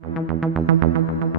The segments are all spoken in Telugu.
తెలుగుదేశం జై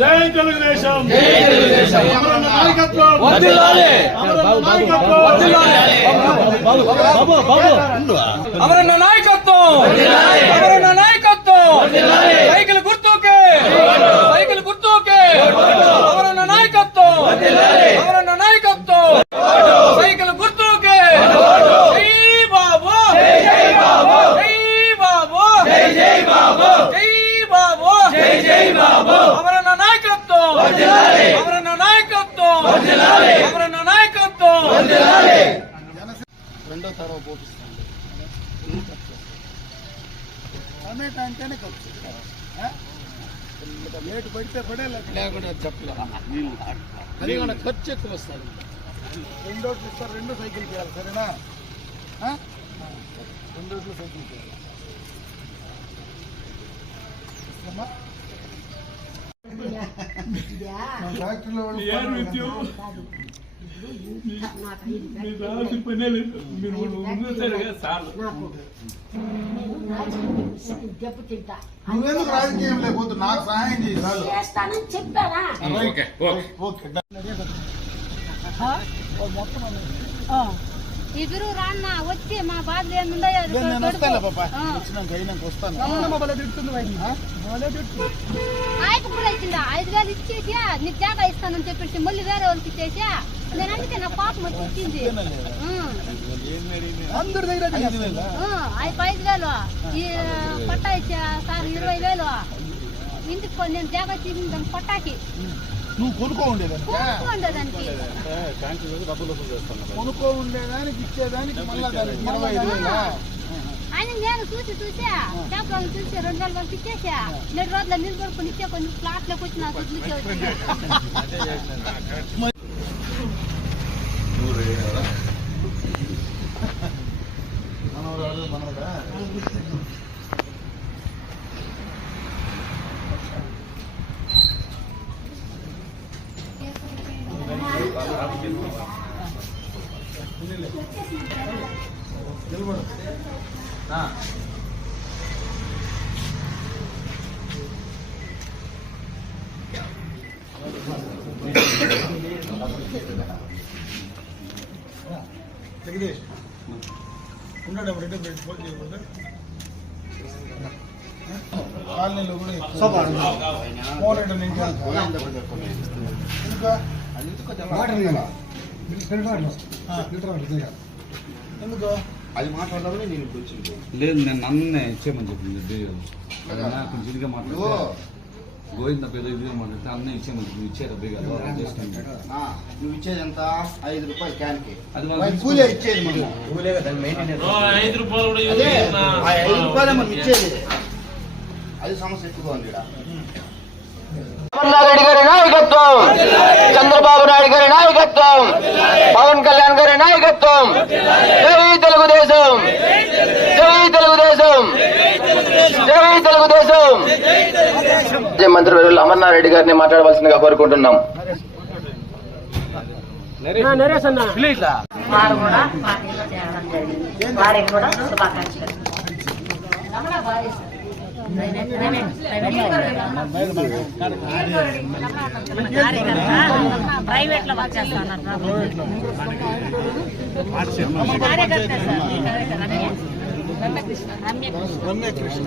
జై తెలుగుదేశం నాయకత్వం నాయకత్వం నాయకత్వం సైకిల్ గుర్తుకే. సైకిల్ గుర్తుకే. అమరన్న నాయకత్వం. అమరన్న నాయకత్వం. సైకిల్ గుర్తుకే. జై బాబు. జై బాబు. జై బాబు. జై బాబు జై బాబు జై జై బాబు అమరన్న నాయకత్వం. అమరన్న నాయకత్వం. అమరన్న నాయకత్వం. రెండో తరవ పోపిస్తాను టమాటా అంటేనే ఖర్చు? రేటు పడితే పడే లేకుండా చెప్పలే. అది కూడా ఖర్చు ఎక్కువ వస్తుంది. రెండో ఇస్తారు రెండు సైకిల్ చేయాలి సరేనా? ఆ? రెండోట్లు సైకిల్ చేయాలి? మన ఫ్యాక్టరీలో వాళ్ళు నువ్వెందుకు రాజకీయం లేకపోతే నాకు సహాయం చేస్తానని చెప్పానా? Okay okay. ఇద్దరు రాన్న వచ్చి మా బాధలు ఏముండయో ఆయనకు కూడా ఇచ్చిందా ఐదు వేలు ఇచ్చేసి నీకు జాగా ఇస్తానని చెప్పేసి మళ్ళీ వేరే వాళ్ళకి ఇచ్చేసి నేను అందుకే నా పాపం వచ్చి ఇచ్చింది ఉం. అందరి దగ్గర ఐదు వేలా? ఉం, ఐదు వేలు. ఈ పట్టా ఇచ్చా సార్ ఇరవై వేలు. ఇంటికి నేను జాగా ఇచ్చింది దానికి పట్టాకి. నువ్వు కొనుక్కో ఉండేదానికి. కొనుక్కో ఉండేదానికి. ఇచ్చేదానికి మళ్ళా దానికి ఇరవై ఐదు వేలా? ఆయన నేను చూసి చూసి. చేపలను చూసి రెండు వరకు ఇచ్చేసా. రెండు రోజులు నిలబడుకుని ఇచ్చే కొన్ని ప్లాట్లోకి వచ్చి నాకు இருக்கிறதா மனோட அழுது மனோட ஆ Gracias. ఉన్నాడు రెడ్డి పెట్టి ఫోన్ చేయకుండా? కాలనీలో కూడా ఎక్కువ ఫోన్ రేటు నుంచి ఇంకా ఎందుకు? అది మాట్లాడాలని నేను లేదు నేను నన్నే ఇచ్చేయమని చెప్పింది ఇదిగా మాట్లాడితే. గోవింద ఇదిగా మాట్లాడితే అన్నీ ఇచ్చారు బేగా చేస్తాను ఆ, నువ్వు ఇచ్చేది ఎంత ఐదు రూపాయలు క్యాన్కి. అది మరి వాళ్ళు కూలే ఇచ్చేది మనం ఐదు రూపాయలు కూడా అదే ఐదు రూపాయలే మనం ఇచ్చేది. అది సమస్య ఎక్కువగా ఉంది ఇక్కడ రెడ్డి గారి నాయకత్వం. చంద్రబాబు నాయుడు గారి నాయకత్వం. పవన్ కళ్యాణ్ గారి నాయకత్వం. తెలుగుదేశం జై తెలుగుదేశం జై తెలుగుదేశం జై మంత్రి వర్యులు అమర్నారెడ్డి గారిని మాట్లాడవలసిందిగా కోరుకుంటున్నాం. వారు కూడా పార్టీలో చేరడం జరిగింది. వారికి కూడా శుభాకాంక్షలు. ప్రైవేట్లో వర్క్ చేస్తున్నారు కార్యకర్త సార్. రమ్యకృష్ణ. రమ్యకృష్ణ.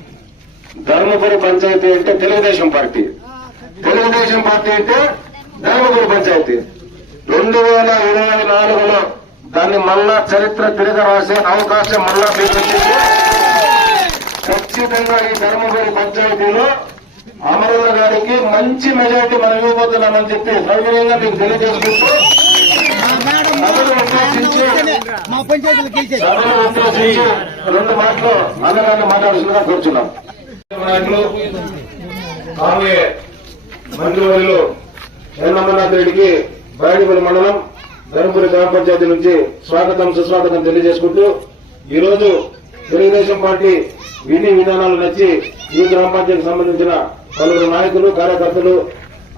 ధర్మపురి పంచాయతీ అంటే తెలుగుదేశం పార్టీ. తెలుగుదేశం పార్టీ అంటే ధర్మపురి పంచాయతీ. రెండు వేల ఇరవై నాలుగులో దాన్ని మళ్ళా చరిత్ర తిరగ రాసే అవకాశం మళ్ళా మీకు ఖచ్చితంగా ఈ ధర్మపురి పంచాయతీలో అమరుల గారికి మంచి మెజార్టీ మనం ఇవ్వబోతున్నామని చెప్పి సౌకర్యంగా మీకు తెలియజేసుకుంటూ రెండు మాటలు అన్నగారిని మాట్లాడుతుందిగా కూర్చున్నాం. నాయకులు కాబోయే మంత్రివర్యులు రెడ్డికి బాడిపల్లి మండలం ధర్మపురి గ్రామ పంచాయతీ నుంచి స్వాగతం సుస్వాగతం తెలియజేసుకుంటూ ఈ రోజు తెలుగుదేశం పార్టీ విధి విధానాలు నచ్చి ఈ గ్రామ పంచాయతీకి సంబంధించిన పలువురు నాయకులు కార్యకర్తలు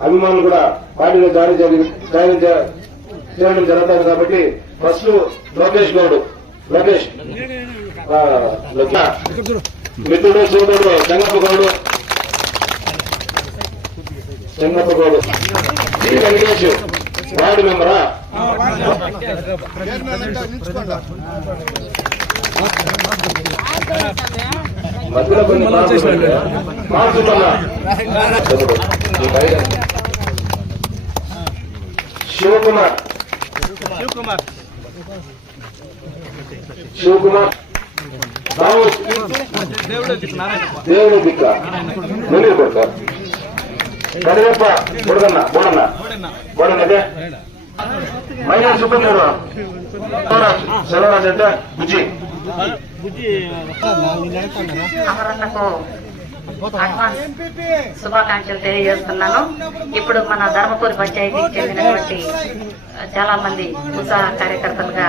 అభిమానులు కూడా పార్టీలో జారీ జారీ చేయడం జరుగుతుంది కాబట్టి ఫస్ట్ లోకేష్ గౌడ్ లోకేష్. మిత్రుడు సోదరుడు చెంగప్ప గౌడు చెంగప్ప గౌడు ఈ వెంకటేష్ వార్డు మెంబరా నిల్చుకోండి మధ్యలో కొన్ని మార్పులు పెట్టా. మార్చుతున్నా. చదువు. ఈ బయట. శివకుమార్ శివకుమార్ దావూద్ దేవుడు దిక్క ముందుకు కొడుక కడిగప్ప బుడగన్న బోడన్న బోడన్న అదే మైనర్ సుబ్బన్నూరు సెలవరాజు అంటే బుజ్జి అమరన్నకు శుభాకాంక్షలు తెలియజేస్తున్నాను. ఇప్పుడు మన ధర్మపురి పంచాయతీకి చెందినటువంటి చాలా మంది ఉత్సాహ కార్యకర్తలుగా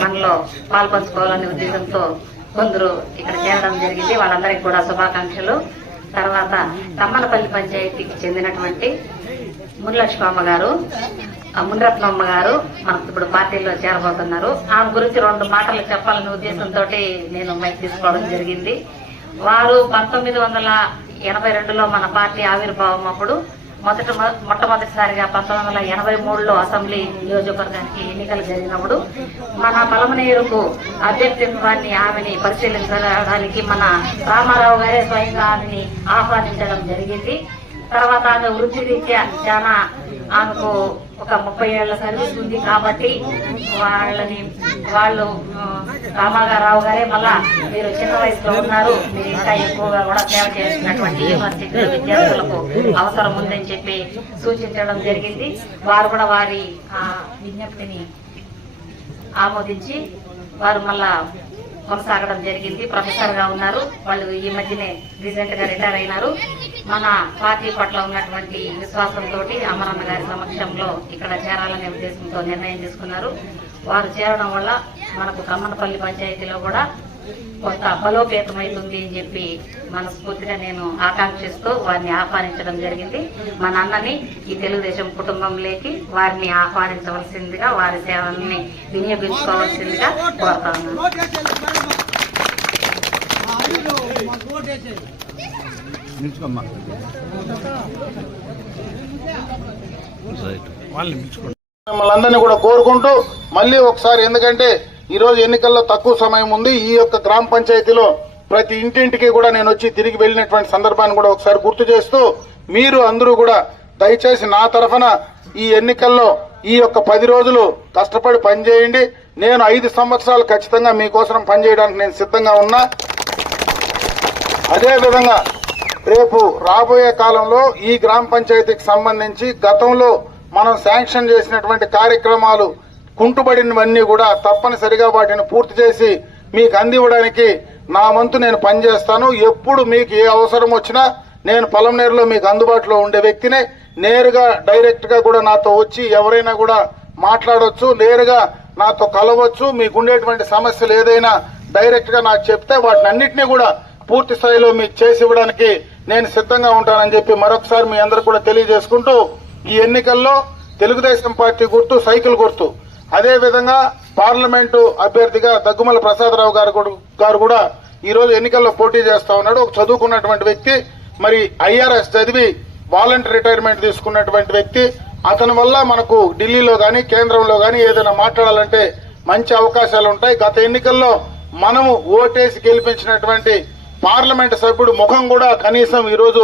మనలో పాల్పంచుకోవాలనే ఉద్దేశంతో కొందరు ఇక్కడ చేరడం జరిగింది. వాళ్ళందరికీ కూడా శుభాకాంక్షలు. తర్వాత తమ్మలపల్లి పంచాయతీకి చెందినటువంటి మునిలక్ష్మమ్మ గారు ఆ మునిరత్నమ్మ గారు మనకు ఇప్పుడు పార్టీలో చేరబోతున్నారు. ఆమె గురించి రెండు మాటలు చెప్పాలనే ఉద్దేశంతో నేను మైక్ తీసుకోవడం జరిగింది. వారు పంతొమ్మిది వందల ఎనభై రెండులో మన పార్టీ ఆవిర్భావం అప్పుడు మొదట మొట్టమొదటిసారిగా పంతొమ్మిది వందల ఎనభై మూడులో అసెంబ్లీ నియోజకవర్గానికి ఎన్నికలు జరిగినప్పుడు మన పలమనేరుకు అభ్యర్థిత్వాన్ని ఆమెని పరిశీలించడానికి మన రామారావు గారే స్వయంగా ఆమెని ఆహ్వానించడం జరిగింది. తర్వాత ఆమె వృత్తి రీత్యా చాలా ఆమెకు ఒక ముప్పై ఏళ్ళ సర్వీస్ ఉంది కాబట్టి వాళ్ళని వాళ్ళు ఆ, రామారావు గారే మళ్ళా మీరు చిన్న వయసులో ఉన్నారు మీరు ఇంకా ఎక్కువగా కూడా సేవ చేసినటువంటి యూనివర్సిటీ విద్యార్థులకు అవసరం ఉందని చెప్పి సూచించడం జరిగింది. వారు కూడా వారి విజ్ఞప్తిని ఆమోదించి వారు మళ్ళా కొనసాగడం జరిగింది. ప్రొఫెసర్గా ఉన్నారు. వాళ్ళు ఈ మధ్యనే రీసెంట్గా రిటైర్ అయినారు. మన పార్టీ పట్ల ఉన్నటువంటి విశ్వాసంతో అమరన్న గారి సమక్షంలో ఇక్కడ చేరాలనే ఉద్దేశంతో నిర్ణయం తీసుకున్నారు వారు చేరడం వల్ల మనకు కమ్మనపల్లి పంచాయతీలో కూడా కొంత బలోపేతమవుతుంది అని చెప్పి మనస్ఫూర్తిగా నేను ఆకాంక్షిస్తూ వారిని ఆహ్వానించడం జరిగింది మా నాన్నని ఈ తెలుగుదేశం కుటుంబంలోకి వారిని ఆహ్వానించవలసిందిగా వారి సేవల్ని వినియోగించుకోవాల్సిందిగా కోరుతా ఉన్నాను మిమ్మల్ని అందరినీ కూడా కోరుకుంటూ మళ్ళీ ఒకసారి ఎందుకంటే ఈ రోజు ఎన్నికల్లో తక్కువ సమయం ఉంది. ఈ యొక్క గ్రామ పంచాయతీలో ప్రతి ఇంటింటికి కూడా నేను వచ్చి తిరిగి వెళ్ళినటువంటి సందర్భాన్ని కూడా ఒకసారి గుర్తు చేస్తూ మీరు అందరూ కూడా దయచేసి నా తరఫున ఈ ఎన్నికల్లో ఈ యొక్క పది రోజులు కష్టపడి పనిచేయండి. నేను ఐదు సంవత్సరాలు ఖచ్చితంగా మీకోసం పనిచేయడానికి నేను సిద్ధంగా ఉన్నా. అదే విధంగా రేపు రాబోయే కాలంలో ఈ గ్రామ పంచాయతీకి సంబంధించి గతంలో మనం శాంక్షన్ చేసినటువంటి కార్యక్రమాలు కుంటుబడినవన్నీ కూడా తప్పనిసరిగా వాటిని పూర్తి చేసి మీకు అందివ్వడానికి నా వంతు నేను పనిచేస్తాను. ఎప్పుడు మీకు ఏ అవసరం వచ్చినా నేను పొలంనేరులో మీకు అందుబాటులో ఉండే వ్యక్తినే నేరుగా డైరెక్ట్గా కూడా నాతో వచ్చి ఎవరైనా కూడా మాట్లాడవచ్చు నేరుగా నాతో కలవచ్చు. మీకు ఉండేటువంటి సమస్యలు ఏదైనా డైరెక్ట్గా నాకు చెప్తే వాటిని అన్నింటినీ కూడా పూర్తి స్థాయిలో మీకు చేసి ఇవ్వడానికి నేను సిద్ధంగా ఉంటానని చెప్పి మరొకసారి మీ అందరు కూడా తెలియజేసుకుంటూ ఈ ఎన్నికల్లో తెలుగుదేశం పార్టీ గుర్తు సైకిల్ గుర్తు. అదే విధంగా పార్లమెంటు అభ్యర్థిగా దగ్గుమల ప్రసాదరావు గారు గారు కూడా ఈ రోజు ఎన్నికల్లో పోటీ చేస్తా ఉన్నాడు. ఒక చదువుకున్నటువంటి వ్యక్తి మరి ఐఆర్ఎస్ చదివి వాలంటీర్ రిటైర్మెంట్ తీసుకున్నటువంటి వ్యక్తి. అతని వల్ల మనకు ఢిల్లీలో గాని కేంద్రంలో గాని ఏదైనా మాట్లాడాలంటే మంచి అవకాశాలు ఉంటాయి. గత ఎన్నికల్లో మనము ఓటేసి గెలిపించినటువంటి పార్లమెంట్ సభ్యుడు ముఖం కూడా కనీసం ఈ రోజు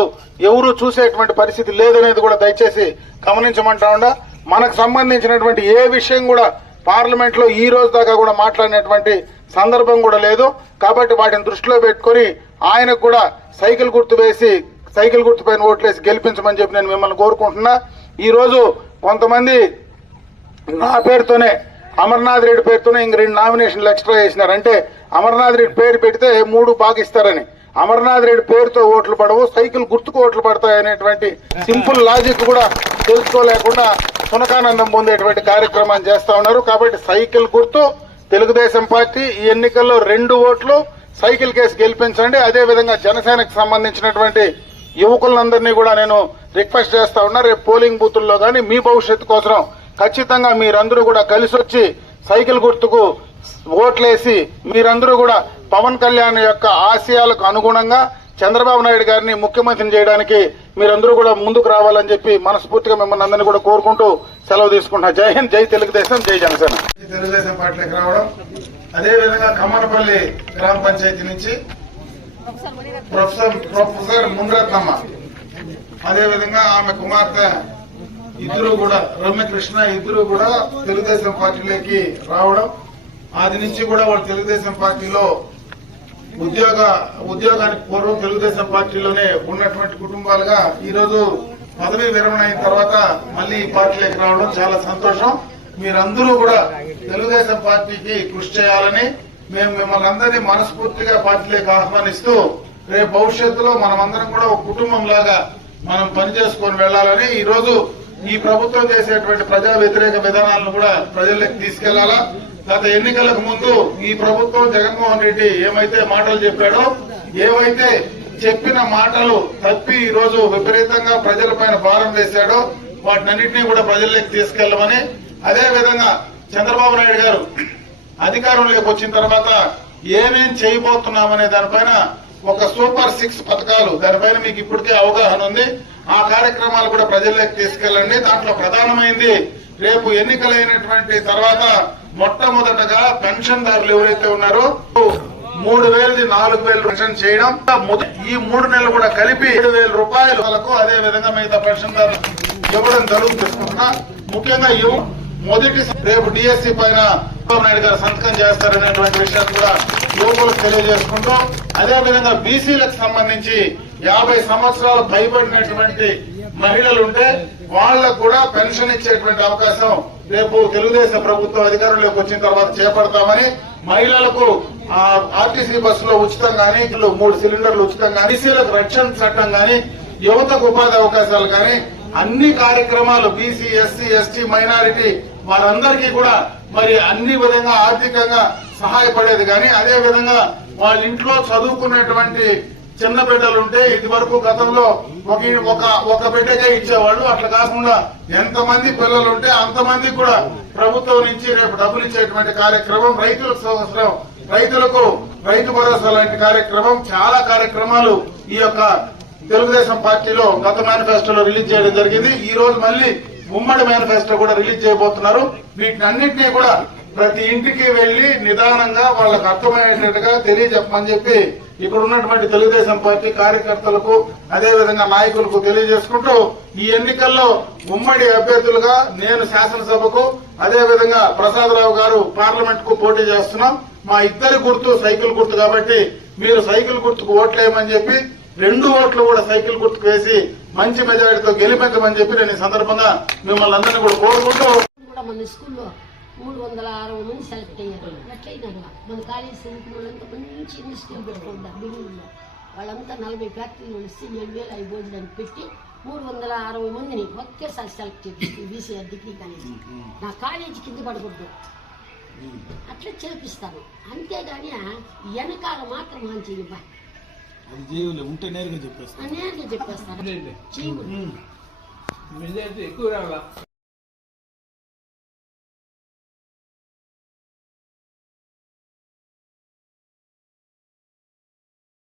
ఎవరు చూసేటువంటి పరిస్థితి లేదనేది కూడా దయచేసి గమనించమంటా ఉండ. మనకు సంబంధించినటువంటి ఏ విషయం కూడా పార్లమెంట్లో ఈ రోజు దాకా కూడా మాట్లాడినటువంటి సందర్భం కూడా లేదు. కాబట్టి వాటిని దృష్టిలో పెట్టుకొని ఆయనకు కూడా సైకిల్ గుర్తు వేసి సైకిల్ గుర్తు పైన ఓట్లేసి గెలిపించమని చెప్పి నేను మిమ్మల్ని కోరుకుంటున్నా. ఈ రోజు కొంతమంది నా పేరుతోనే అమర్నాథ్ రెడ్డి పేరుతోనే ఇంక రెండు నామినేషన్లు ఎక్స్ట్రా చేసినారంటే అమర్నాథ్ రెడ్డి పేరు పెడితే మూడు బాగా ఇస్తారని అమర్నాథ్ రెడ్డి పేరుతో ఓట్లు పడవు సైకిల్ గుర్తుకు ఓట్లు పడతాయి అనేటువంటి సింపుల్ లాజిక్ కూడా తెలుసుకోలేకుండా సునకానందం పొందేటువంటి కార్యక్రమాన్ని చేస్తా ఉన్నారు. కాబట్టి సైకిల్ గుర్తు తెలుగుదేశం పార్టీ ఈ ఎన్నికల్లో రెండు ఓట్లు సైకిల్ కేసు గెలిపించండి. అదే విధంగా జనసేనకు సంబంధించినటువంటి యువకులందరినీ కూడా నేను రిక్వెస్ట్ చేస్తా ఉన్నా. రేపు పోలింగ్ బూతుల్లో కానీ మీ భవిష్యత్తు కోసం ఖచ్చితంగా మీరందరూ కూడా కలిసి వచ్చి సైకిల్ గుర్తుకు ఓట్లేసి మీరందరూ కూడా పవన్ కళ్యాణ్ యొక్క ఆశయాలకు అనుగుణంగా చంద్రబాబు నాయుడు గారిని ముఖ్యమంత్రిని చేయడానికి మీరందరూ కూడా ముందుకు రావాలని చెప్పి మనస్ఫూర్తిగా మిమ్మల్ని అందరినీ కూడా కోరుకుంటూ సెలవు తీసుకుంటున్నా. జై హింద్ జై తెలుగుదేశం జై జనసేన. తెలుగుదేశం పార్టీకి రావడం అదేవిధంగా కమ్మనపల్లి గ్రామ పంచాయతీ నుంచి ప్రొఫెసర్ ప్రొఫెసర్ మున్రత్నమ్మ అదే ఆమె కుమార్తె ఇద్దరు కూడా రమ్యకృష్ణ ఇద్దరు కూడా తెలుగుదేశం పార్టీలోకి రావడం అది నుంచి కూడా వాళ్ళు తెలుగుదేశం పార్టీలో ఉద్యోగ ఉద్యోగానికి పూర్వం తెలుగుదేశం పార్టీలోనే ఉన్నటువంటి కుటుంబాలుగా ఈరోజు పదవి విరమణ అయిన తర్వాత మళ్ళీ ఈ పార్టీలోకి రావడం చాలా సంతోషం. మీరందరూ కూడా తెలుగుదేశం పార్టీకి కృషి చేయాలని మేము మిమ్మల్ని అందరినీ మనస్ఫూర్తిగా పార్టీలోకి ఆహ్వానిస్తూ రేపు భవిష్యత్తులో మనమందరం కూడా ఒక కుటుంబం లాగా మనం పనిచేసుకొని వెళ్ళాలని ఈ రోజు ఈ ప్రభుత్వం చేసేటువంటి ప్రజా వ్యతిరేక విధానాలను కూడా ప్రజల్లోకి తీసుకెళ్ళాలా? గత ఎన్నికలకు ముందు ఈ ప్రభుత్వం జగన్మోహన్ రెడ్డి ఏమైతే మాటలు చెప్పాడో ఏవైతే చెప్పిన మాటలు తప్పి ఈ రోజు విపరీతంగా ప్రజలపైన భారం వేశాడో వాటినన్నింటినీ కూడా ప్రజల్లోకి తీసుకెళ్ళమని అదే విధంగా చంద్రబాబు నాయుడు గారు అధికారంలోకి వచ్చిన తర్వాత ఏమేం చేయబోతున్నామనే దానిపైన ఒక సూపర్ సిక్స్ పథకాలు దానిపైన మీకు ఇప్పటికే అవగాహన ఉంది. ఆ కార్యక్రమాలు కూడా ప్రజల్లోకి తీసుకెళ్ళండి. దాంట్లో ప్రధానమైంది రేపు ఎన్నికలైనటువంటి తర్వాత మొట్టమొదటగా పెన్షన్దారులు ఎవరైతే ఉన్నారో మూడు వేలది నాలుగు వేలు పెన్షన్ చేయడం ఈ మూడు నెలలు కూడా కలిపి ఏడు వేల రూపాయల వాళ్ళకు అదే విధంగా మిగతా పెన్షన్దారులు ఇవ్వడం జరుగుతుంది. ముఖ్యంగా యువ మొదటి రేపు డిఎస్సి పైన చంద్రబాబు నాయుడు గారు సంతకం చేస్తారనేటువంటి విషయాన్ని కూడా యువకులకు తెలియజేసుకుంటూ అదే విధంగా బీసీలకు సంబంధించి యాభై సంవత్సరాలు భయపడినటువంటి మహిళలు ఉంటే వాళ్ళకు కూడా పెన్షన్ ఇచ్చేటువంటి అవకాశం రేపు తెలుగుదేశం ప్రభుత్వం అధికారంలోకి వచ్చిన తర్వాత చేపడతామని మహిళలకు ఆర్టీసీ బస్సులో ఉచితం గానీ ఇట్లు మూడు సిలిండర్లు ఉచితం గానీ బీసీలకు రక్షణ చట్టం కానీ యువతకు ఉపాధి అవకాశాలు కానీ అన్ని కార్యక్రమాలు బీసీ ఎస్సీ ఎస్టీ మైనారిటీ వారందరికీ కూడా మరి అన్ని విధంగా ఆర్థికంగా సహాయపడేది కానీ అదే విధంగా వాళ్ళ ఇంట్లో చదువుకునేటువంటి చిన్న బిడ్డలు ఉంటే ఇది వరకు గతంలో ఒక ఒక బిడ్డకే ఇచ్చేవాళ్ళు. అట్లా కాకుండా ఎంతమంది పిల్లలు ఉంటే అంతమంది కూడా ప్రభుత్వం నుంచి రేపు డబ్బులు ఇచ్చేటువంటి కార్యక్రమం రైతుల సంవత్సరం రైతులకు రైతు భరోసా లాంటి కార్యక్రమం చాలా కార్యక్రమాలు ఈ యొక్క తెలుగుదేశం పార్టీలో గత మేనిఫెస్టోలో రిలీజ్ చేయడం జరిగింది. ఈ రోజు మళ్ళీ ఉమ్మడి మేనిఫెస్టో కూడా రిలీజ్ చేయబోతున్నారు. వీటినన్నింటినీ కూడా ప్రతి ఇంటికి వెళ్ళి నిదానంగా వాళ్ళకు అర్థమయ్యేటట్టుగా తెలియజెప్పమని చెప్పి ఇక్కడ ఉన్నటువంటి తెలుగుదేశం పార్టీ కార్యకర్తలకు అదే విధంగా నాయకులకు తెలియజేసుకుంటూ ఈ ఎన్నికల్లో ఉమ్మడి అభ్యర్థులుగా నేను శాసనసభకు అదేవిధంగా ప్రసాదరావు గారు పార్లమెంట్కు పోటీ చేస్తున్నాం. మా ఇద్దరి గుర్తు సైకిల్ గుర్తు కాబట్టి మీరు సైకిల్ గుర్తుకు ఓట్లేయమని చెప్పి రెండు ఓట్లు కూడా సైకిల్ గుర్తుకు వేసి మంచి మెజారిటీతో గెలిపించమని చెప్పి నేను ఈ సందర్భంగా మిమ్మల్ని అందరినీ కూడా కోరుకుంటూ మన స్కూల్లో మూడు వందల అరవై మంది సెలెక్ట్ అయ్యారు. ఎట్లయినారు మన కాలేజ్ చదువుకున్న వాళ్ళంతా మంచి ఇండస్ట్రీలు పెట్టుకుంటారు. బిల్డింగ్లో వాళ్ళంతా నలభై ఫ్యాక్టరీలు ఇస్తే ఏడు వేలు ఐదు భోజనానికి పెట్టి మూడు వందల అరవై మందిని ఒకేసారి సెలెక్ట్ చేపిస్తుంది బీసీఆర్ డిగ్రీ కాలేజ్. నా కాలేజీ కింద పడకూడదు. అట్లా చేపిస్తాను అంతేగాని వెనకాల మాత్రం మంచి బా అది జీవులు ఉంటే నేరుగా చెప్పేస్తాను నేరుగా చెప్పేస్తాను ఎక్కువ రావాలా?